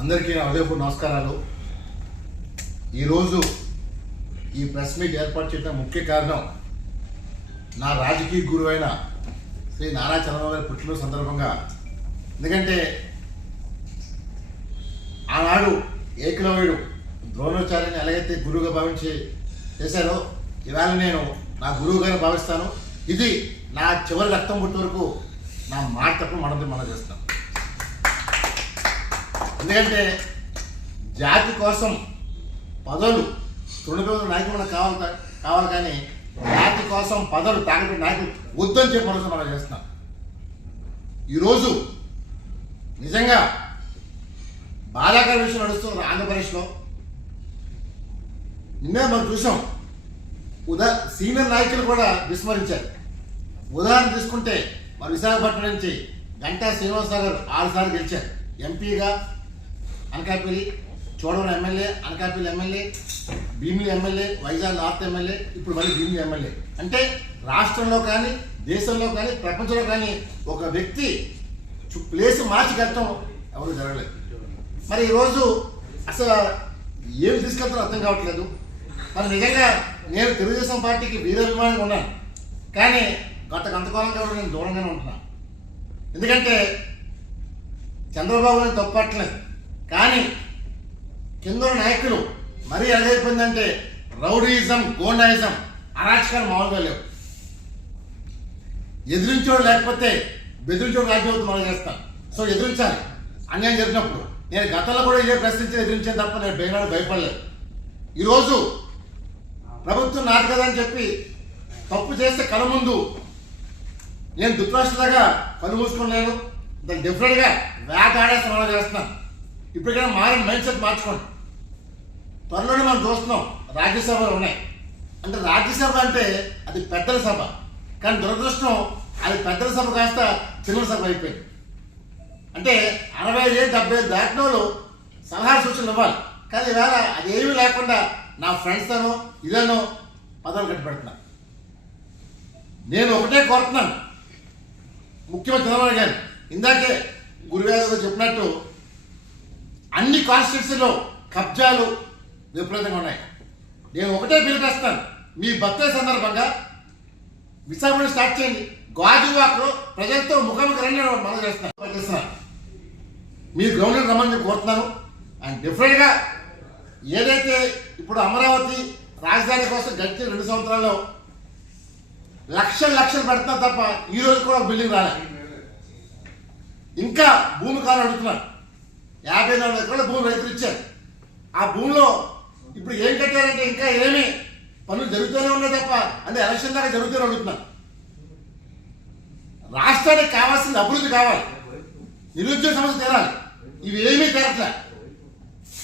అందరికీ నా హృదయపూర్వక నమస్కారాలు. ఈరోజు ఈ ప్రెస్ మీట్ ఏర్పాటు చేయడం ముఖ్య కారణం నా రాజకీయ గురువైన శ్రీ నారా చంద్రబాబు గారి పుట్టినరోజు సందర్భంగా. ఎందుకంటే ఆనాడు ఏకలవ్యుడు ద్రోణాచార్యని ఎలాగైతే గురువుగా భావించి చేశారో, ఇవాళ నేను నా గురువు గారిని భావిస్తాను. ఇది నా చివరి రక్తం పుట్టే వరకు నా మాట తప్ప మనం చేస్తాను. ఎందుకంటే జాతి కోసం పదవులు తృణప్రజల నాయకులు మనకు కావాలి కానీ జాతి కోసం పదవులు తాగబెట్టే నాయకులు వద్దని చెప్పి మనం చేస్తున్నాం. ఈరోజు నిజంగా బాధాకర విషయం నడుస్తుంది ఆంధ్రప్రదేశ్లో. నిన్నే మనం చూసాం, సీనియర్ నాయకులు కూడా విస్మరించారు. ఉదాహరణ తీసుకుంటే మరి విశాఖపట్నం నుంచి గంటా శ్రీనివాసరావు గారు 6 సార్లు గెలిచారు ఎంపీగా. Anakapalli Chodavaram MLA, Anakapalli MLA, Bheemili MLA, Vizag north MLA, ఇప్పుడు మళ్ళీ భీమిలి ఎమ్మెల్యే. అంటే రాష్ట్రంలో కానీ దేశంలో కానీ ప్రపంచంలో కానీ ఒక వ్యక్తి ప్లేస్ మార్చి కట్టడం ఎవరు జరగలేదు. మరి ఈరోజు అసలు ఏం తీసుకెళ్తారో అర్థం కావట్లేదు. మరి నిజంగా నేను తెలుగుదేశం పార్టీకి వీరాభిమానంగా ఉన్నాను, కానీ కొంతకాలంగా కూడా నేను దూరంగానే ఉంటున్నాను. ఎందుకంటే చంద్రబాబుని తప్పట్లేదు, కానీ కింద నాయకులు మరీ ఎలాగైపోయిందంటే రౌడీయిజం, గోండాయిజం, అరాచకాలు మామూలుగా లేవు. ఎదిరించోడు లేకపోతే బెదిరించోడు రాజ్యం మనం చేస్తాను. సో ఎదిరించాలి అన్యాయం జరిగినప్పుడు. నేను గతంలో కూడా ఇదే ప్రశ్నించి ఎదిరించాను తప్ప నేను భయపడలేదు. ఈరోజు ప్రభుత్వం నాది కదా అని చెప్పి తప్పు చేస్తే కళ్ళ ముందు నేను దుర్రాష్ట్రలాగా కళ్ళు మూసుకోలేను. దాన్ని డిఫరెంట్గా వేటాడేసి మనం చేస్తున్నాను. ఇప్పటికైనా మారిన మైండ్ సెట్ మార్చుకోండి. త్వరలోనే మనం చూస్తున్నాం రాజ్యసభలు ఉన్నాయి. అంటే రాజ్యసభ అంటే అది పెద్దల సభ, కానీ దురదృష్టం అది పెద్దల సభ కాస్త చిన్న సభ అయిపోయింది. అంటే 60-70 దాటిన వాళ్ళు సలహా సూచనలు ఇవ్వాలి, కానీ ఈవేళ అదేమీ లేకుండా నా ఫ్రెండ్స్తోనో ఇదనో పదవులు కట్టిపెడుతున్నా. నేను ఒకటే కోరుతున్నాను ముఖ్యమంత్రి చంద్రబాబు గారు, ఇందాకే గురువేద చెప్పినట్టు అన్ని కాన్స్టిట్యూన్సీలో కబ్జాలు విపరీతంగా ఉన్నాయి. నేను ఒకటే పిలుపుస్తాను, మీ బర్త్డే సందర్భంగా విశాఖపట్నం స్టార్ట్ చేయండి. గాజువాక్లో ప్రజలతో ముఖాముఖి రండి మనం చేస్తున్నాను. మీరు గ్రౌండ్లో రమ్మని కోరుతున్నాను. అండ్ డిఫరెంట్గా ఏదైతే ఇప్పుడు అమరావతి రాజధాని కోసం గడిచిన 2 సంవత్సరాల్లో లక్షలు పెడుతున్నా తప్ప ఈ రోజు కూడా బిల్డింగ్ రాలేదు. ఇంకా భూమి కాలం అడుగుతున్నారు. 54 ఎకరాల భూమి రైతులు ఇచ్చారు. ఆ భూమిలో ఇప్పుడు ఏం కట్టారంటే ఇంకా ఏమీ పనులు జరుగుతూనే ఉన్నాయి తప్ప అంటే ఎలక్షన్ దాకా జరుగుతూనే అడుగుతున్నారు. రాష్ట్రానికి కావాల్సింది అభివృద్ధి కావాలి, నిరుద్యోగ సమస్య తీరాలి. ఇవి ఏమీ తీరట్లే.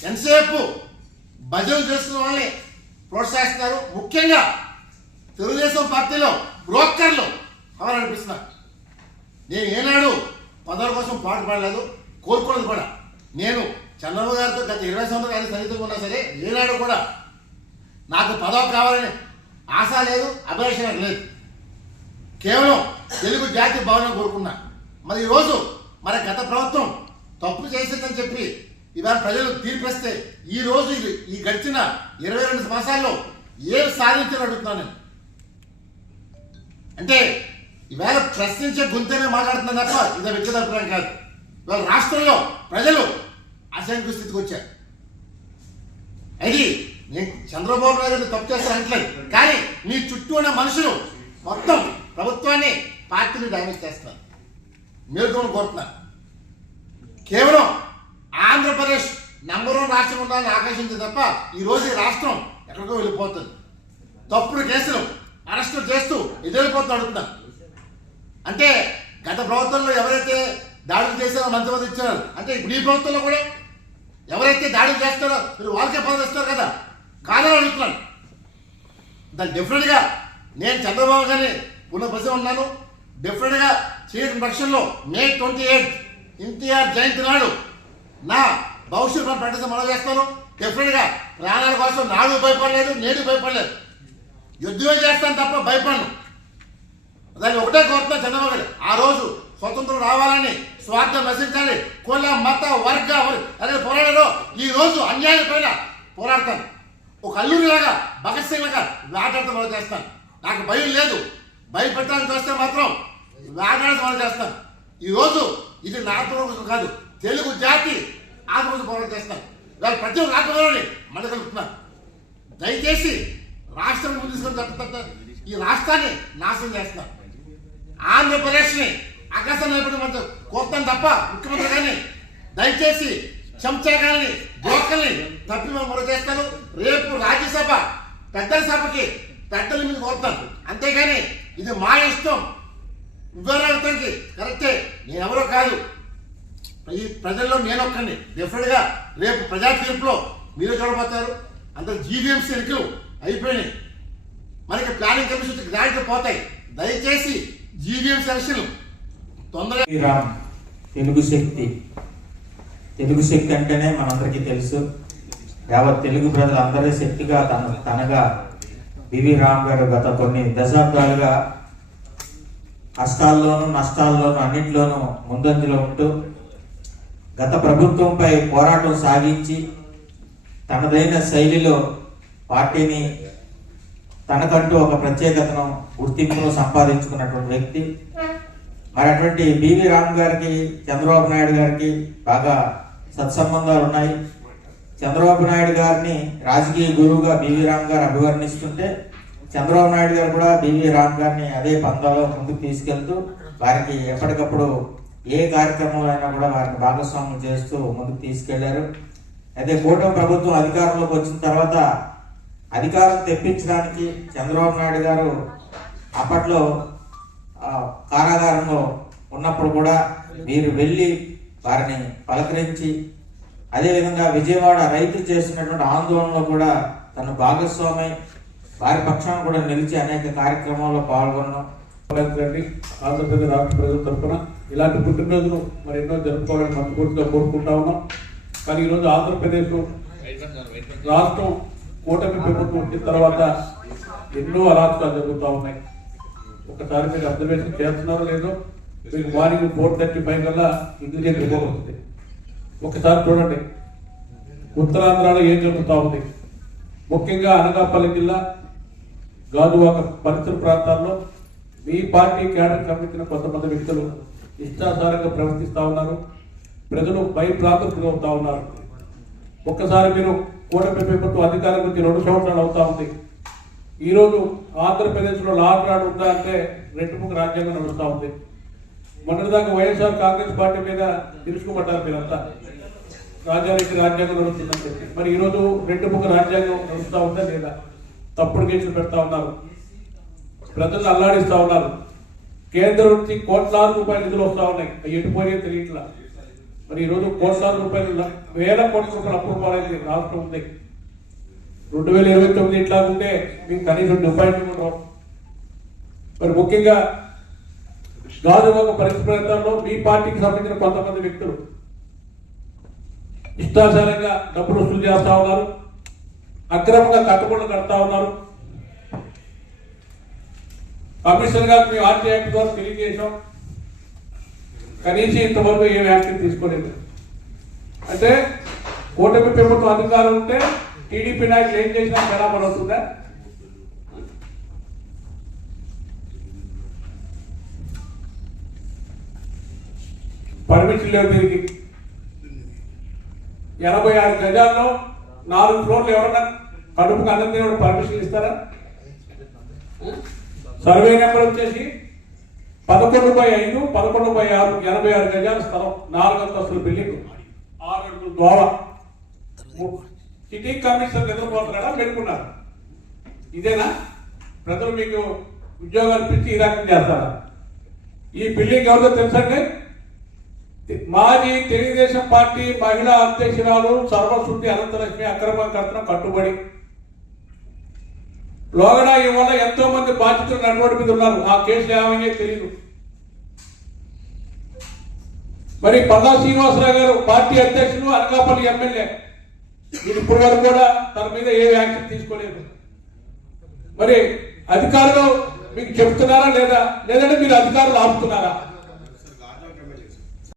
ఎంతసేపు భజనలు చేస్తున్న వాళ్ళని ప్రోత్సహిస్తున్నారు. ముఖ్యంగా తెలుగుదేశం పార్టీలో బ్రోకర్లు కావాలనిపిస్తున్నారు. నేను ఏనాడు పదవుల కోసం పాటుపడలేదు, కోరుకోలేదు కూడా. నేను చంద్రబాబు గారితో గత 20 సంవత్సరాలు సన్నిహితంగా ఉన్నా సరే ఏనాడు కూడా నాకు పదవి కావాలని ఆశ లేదు, అభిలాష లేదు. కేవలం తెలుగు జాతి భావన కోరుకున్నా. మరి ఈరోజు మరి గత ప్రభుత్వం తప్పు చేసిందని చెప్పి ఇవాళ ప్రజలు తీర్పిస్తే ఈరోజు ఈ గడిచిన 22 మాసాల్లో ఏం సాధించాలని అడుగుతున్నాను నేను. అంటే ఈవేళ ప్రశ్నించే గొంతేనే మాట్లాడుతున్నాను తప్ప ఇది వ్యక్తిగత అభిప్రాయం కాదు. ఇవాళ రాష్ట్రంలో ప్రజలు అసంఖ్య స్థితికి వచ్చారు. అది నేను చంద్రబాబు నాయుడు తప్పు చేస్తానంటలేదు, కానీ నీ చుట్టూ ఉన్న మనుషులు మొత్తం ప్రభుత్వాన్ని పార్టీని డ్యామేజ్ చేస్తున్నారు. మేలుకొని కోరుతున్నారు. కేవలం ఆంధ్రప్రదేశ్ నంబర్ 1 రాష్ట్రం ఉండాలని ఆకాశించింది తప్ప ఈరోజు ఈ రాష్ట్రం ఎక్కడికో వెళ్ళిపోతుంది. తప్పుడు కేసులు అరెస్టులు చేస్తూ ఎదురైపోతూ అడుగుతున్నారు. అంటే గత ప్రభుత్వంలో ఎవరైతే దాడులు చేశారో మంత్రిపదవి ఇచ్చారు, అంటే ఇప్పుడు ఈ ప్రభుత్వంలో కూడా ఎవరైతే దాడులు చేస్తారో మీరు వాళ్ళకే పదవి ఇస్తారు కదా, కాదని అడుగుతున్నాను. దాన్ని డిఫరెంట్గా నేను చంద్రబాబు గారిని పునఃపరిశీలన ఉన్నాను. డిఫరెంట్గా చేయడం పక్షంలో May 28 ఎన్టీఆర్ జయంతి నాడు నా భవిష్యత్తు ప్రకటించ మనం చేస్తాను. డెఫినెట్గా ప్రాణాల కోసం నాడు భయపడలేదు, నేడు భయపడలేదు, యుద్ధమే చేస్తాను తప్ప భయపడను. దాన్ని ఒకటే కోరుతున్నా చంద్రబాబు గారు, ఆ రోజు స్వతంత్రం రావాలని స్వార్థం నశించాలి, కుల మత వర్గ అదే పోరాడారో ఈ రోజు అన్యాయం పైన పోరాడతాను. ఒక అల్లూరిలాగా భగత్ సింగ్ లాగా వేటాడటం మొదలు చేస్తాను. నాకు భయం లేదు. భయపెట్టడానికి వస్తే మాత్రం వేటాడటం మొదలు చేస్తాను. ఈరోజు ఇది నా ఆత్మహత్య కాదు, తెలుగు జాతి ఆత్మహత్య పోరాటం చేస్తాను. వాళ్ళు ప్రతి ఒక్క ఆత్మహత్యని మండగలుగుతున్నాను. దయచేసి రాష్ట్రం ముందు తీసుకొని తప్ప ఈ రాష్ట్రాన్ని నాశనం చేస్తున్నారు. ఆంధ్రప్రదేశ్ని ఆకాశం నిలబడి మంచి కోరుతాను తప్ప ముఖ్యమంత్రి కానీ దయచేసి చెంచా కానీ బ్రోకల్ని తప్పి మేము మొదలు చేస్తాను. రేపు రాజ్యసభ పెద్దల సభకి పెద్దల మీద కోరుతాను. అంతేగాని ఇది మా ఇష్టం వివరాలకి కరెక్టే, నేను ఎవరో కాదు. ఈ ప్రజల్లో నేను ఒక్కడిని. డెఫినెట్గా రేపు ప్రజా తీర్పులో మీరే చూడబోతారు. అందరు జీవీఎంసీ ఎన్నికలు అయిపోయినాయి, మనకి ప్లానింగ్ కమిషన్ గ్రాంట్లు పోతాయి. దయచేసి జీవీఎంసీ ఎలక్షన్లు తొందరగా. తెలుగు శక్తి అంటేనే మనందరికీ తెలుసు. యావత్ తెలుగు ప్రజలందరి శక్తిగా తనగా బివి రామ్ గారు గత కొన్ని దశాబ్దాలుగా కష్టాల్లోనూ నష్టాల్లోనూ అన్నింటిలోనూ ముందంజలో ఉంటూ గత ప్రభుత్వంపై పోరాటం సాగించి తనదైన శైలిలో పార్టీని తనకంటూ ఒక ప్రత్యేకతను గుర్తింపును సంపాదించుకున్నటువంటి వ్యక్తి. మరి అటువంటి బివి రామ్ గారికి చంద్రబాబు నాయుడు గారికి బాగా సత్సంబంధాలు ఉన్నాయి. చంద్రబాబు నాయుడు గారిని రాజకీయ గురువుగా బివి రామ్ గారు అభివర్ణిస్తుంటే చంద్రబాబు నాయుడు గారు కూడా బివి రామ్ గారిని అదే పందాలో ముందుకు తీసుకెళ్తూ వారికి ఎప్పటికప్పుడు ఏ కార్యక్రమంలో అయినా కూడా వారిని భాగస్వామ్యం చేస్తూ ముందుకు తీసుకెళ్లారు. అయితే కూటమి ప్రభుత్వం అధికారంలోకి వచ్చిన తర్వాత అధికారం తెప్పించడానికి చంద్రబాబు నాయుడు గారు అప్పట్లో కారాగారంలో ఉన్నప్పుడు కూడా మీరు వెళ్ళి వారిని పలకరించి, అదేవిధంగా విజయవాడ రైతులు చేస్తున్నటువంటి ఆందోళనలో కూడా తను భాగస్వామి వారి పక్షాన్ని కూడా నిలిచి అనేక కార్యక్రమాల్లో పాల్గొన్నాం. ఆంధ్రప్రదేశ్ రాష్ట్ర ప్రజల తరఫున ఇలాంటి పుట్టినరోజులు మరి ఎన్నో జరుపుకోవాలని మనస్ఫూర్తిగా కోరుకుంటా ఉన్నాం. కానీ ఈరోజు ఆంధ్రప్రదేశ్ రాష్ట్రం కూటమి ప్రభుత్వం వచ్చిన తర్వాత ఎన్నో అరాచకాలు జరుగుతూ ఉన్నాయి. ఒకసారి మీరు అబ్జర్వేషన్ చేస్తున్నారో లేదో, మీకు మార్నింగ్ 4:35 కల్లా ఇంటెలిజెన్స్ రిపోర్ట్ వస్తుంది. ఒకసారి చూడండి ఉత్తరాంధ్రలో ఏం జరుగుతూ ఉంది. ముఖ్యంగా అనకాపల్లి జిల్లా గాజువాక పరిసర ప్రాంతాల్లో మీ పార్టీ క్యాడర్ సంబంధించిన కొంతమంది వ్యక్తులు ఇష్టాసారంగా ప్రవర్తిస్తూ ఉన్నారు. ప్రజలు భయభ్రాంతులకు గురవుతా ఉన్నారు. ఒక్కసారి మీరు కూటమి ప్రభుత్వం అధికారం గురించి 2 సంవత్సరాలు అవుతా ఉంది. ఈరోజు ఆంధ్రప్రదేశ్లో లా అండ్ ఆర్డర్ ఉందా అంటే 2 రాజ్యాంగం నడుస్తూ ఉంది. మొన్నటిదాకా వైఎస్ఆర్ కాంగ్రెస్ పార్టీ మీద తెలుసుకోబడ్డారు మీరంతా, రాజారెడ్డి రాజ్యాంగం నడుస్తుందని చెప్పి. మరి ఈరోజు 2 రాజ్యాంగం నడుస్తూ ఉందా లేదా? తప్పుడు కేసులు పెడతా ఉన్నారు, ప్రజలను అల్లాడిస్తూ ఉన్నారు. కేంద్రం నుంచి కోట్లాది రూపాయల నిధులు వస్తూ ఉన్నాయి, అవి ఎటుపోయే తెలియట్లా. మరి ఈరోజు కోట్లాది రూపాయలు, వేల కోట్ల రూపాయలు అప్పులు పాలైంది రాష్ట్రం ఉంది. 2029 ఇట్లా ఉంటే మీకు కనీసం డిపాజిట్ కూడా. మరి ముఖ్యంగా గాజువాక పరిసర ప్రాంతాల్లో మీ పార్టీకి సంబంధించిన కొంతమంది వ్యక్తులు ఇష్టాచారంగా డబ్బులు వసూలు చేస్తా ఉన్నారు, అక్రమంగా కట్టుబడులు కడతా ఉన్నారు. కమిషనర్ గారు మేము ఆర్టీ యాక్ట్ ద్వారా తెలియజేసాం, కనీసం ఇంతవరకు ఏం యాక్షన్ తీసుకోలేదు. అంటే కూటమి ప్రభుత్వం అధికారం ఉంటే టీడీపీ నాయకులు ఏం చేసినా ఎలా పడుతుందా? పర్మిషన్ లేవు దీనికి. 86 గజాల్లో 4 ఫ్లోర్లు ఎవరన్నా కడుపుకు అన్నం తినడం పర్మిషన్ ఇస్తారా? సర్వే నెంబర్ వచ్చేసి 11/5, 11/6, 86 గజాల స్థలం, 4 అంతస్తుల బిల్డింగ్, 6 అడుగుల దోవ. సిటీ కమిషనర్ నిద్రపోతున్నారా పెట్టుకున్నారు? ఇదేనా ప్రజలు మీకు ఉద్యోగాలు ఇప్పించి ఈ రకం చేస్తారా? ఈ బిల్డింగ్ ఎవరితో తెలుసండి? మాజీ తెలుగుదేశం పార్టీ మహిళా అధ్యక్షురాలు సర్వశుద్ధి అనంతలక్ష్మి అక్రమ కర్తన కట్టుబడి లోగడా ఇవాళ ఎంతో మంది బాధితులు నడవడి మీద ఉన్నారు. ఆ కేసులు ఏమయ్యే తెలియదు. మరి పల్లా శ్రీనివాసరావు గారు పార్టీ అధ్యక్షులు, అనకాపల్లి ఎమ్మెల్యే, మీరు ఇప్పటి వరకు కూడా తన మీద ఏ యాక్షన్ తీసుకోలేదు. మరి అధికారులు మీకు చెప్తున్నారా లేదా, లేదంటే మీరు అధికారులు ఆపుతున్నారా?